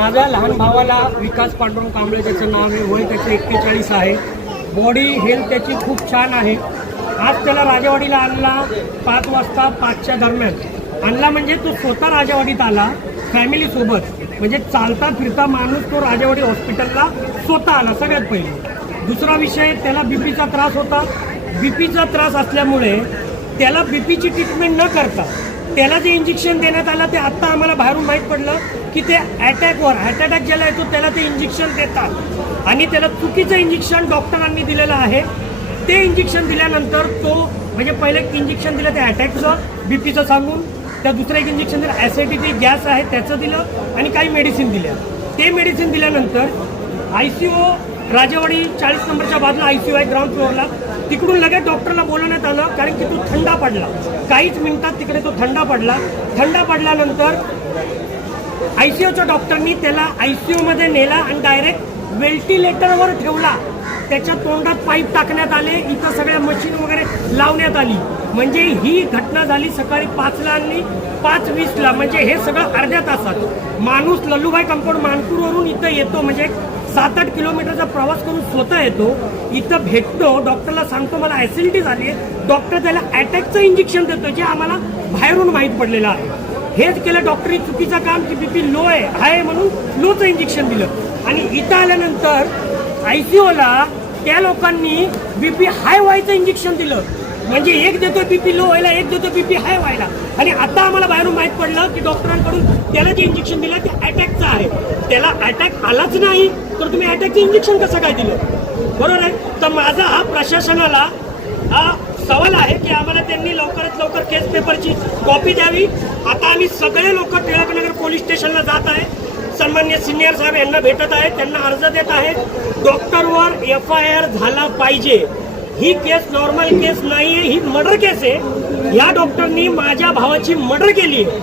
माझ्या लहान भावाला विकास पांडुरंग कांबळे त्याचं नाव आहे, वय त्याचं 41 आहे. बॉडी हेल्थ त्याची खूप छान आहे. आज त्याला राजेवाडीला आणला 5 वाजता 5च्या दरम्यान आणला. म्हणजे तो स्वतः राजेवाडीत आला फॅमिलीसोबत. म्हणजे चालता फिरता माणूस तो राजेवाडी हॉस्पिटलला स्वतः आला. सगळ्यात पहिले दुसरा विषय, त्याला बीपीचा त्रास होता. बीपीचा त्रास असल्यामुळे त्याला बीपीची ट्रीटमेंट न करता त्याला जे इंजेक्शन देण्यात आलं ते आत्ता आम्हाला बाहेरून माहीत पडलं की ते हार्ट अटॅक ज्याला येतो त्याला ते इंजेक्शन देतात आणि त्याला चुकीचं इंजेक्शन डॉक्टरांनी दिलेलं आहे. ते इंजेक्शन दिल्यानंतर तो म्हणजे पहिले इंजेक्शन दिलं ते अटॅकचं बीपीचं सांगून, त्या दुसरं एक इंजेक्शन दिलं ॲसिडिटी गॅस आहे त्याचं दिलं आणि काही मेडिसिन दिल्या. ते मेडिसिन दिल्यानंतर ICU राजेवाडी 40 नंबरच्या बाजूला ICU आहे ग्राउंड फ्लोअरला. तिकडून लगेच डॉक्टरला बोलवण्यात आलं कारण की तो थंडा पडला. काहीच मिनिटात तिकडे तो थंडा पडला. थंडा पडल्यानंतर ICUच्या डॉक्टरनी त्याला ICU मध्ये नेला आणि डायरेक्ट व्हेंटिलेटरवर ठेवला. त्याच्या तोंडात पाईप टाकण्यात आले, इथं सगळ्या मशीन वगैरे लावण्यात आली. म्हणजे ही घटना झाली सकाळी 5ला आणि 5:20ला. म्हणजे हे सगळं अर्ध्या तासात. माणूस लल्लूभाई कंपाऊंड मानपूरवरून इथं येतो, म्हणजे 7-8 किलोमीटरचा प्रवास करून स्वतः येतो, इथं भेटतो, डॉक्टरला सांगतो मला ॲसिडिटी झाली आहे. डॉक्टर त्याला अटॅकचं इंजेक्शन देतो जे आम्हाला बाहेरून माहीत पडलेलं आहे. हेच केलं डॉक्टरी चुकीचं काम की बीपी लो आहे म्हणून लोचं इंजेक्शन दिलं. आणि इथं आल्यानंतर ICUला त्या लोकांनी बीपी हाय व्हायचं इंजेक्शन दिलं. म्हणजे एक देतो बीपी लो व्हायला, एक देतो बीपी हाय व्हायला. आणि आता आम्हाला बाहेरून माहीत पडलं की डॉक्टरांकडून त्याला जे इंजेक्शन दिलं ते अटॅकचं आहे. त्याला अटॅक आलाच नाही तर तुम्ही अटॅकचं इंजेक्शन कसं काय दिलं? बरोबर आहे. तर माझा हा प्रशासनाला हा सवाल आहे की आम्हाला त्यांनी लवकरात लवकर केस पेपरची कॉपी द्यावी. आता आम्ही सगळे लोक टिळकनगर पोलीस स्टेशनला जात आहे. सन्मान्य सिनियर साहेब यांना भेटत आहेत, त्यांना अर्ज देत आहेत. डॉक्टरवर FIR झाला पाहिजे. ही केस नॉर्मल केस नाहीये, ही मर्डर केस आहे. या डॉक्टरनी माझ्या भावाची मर्डर केली आहे.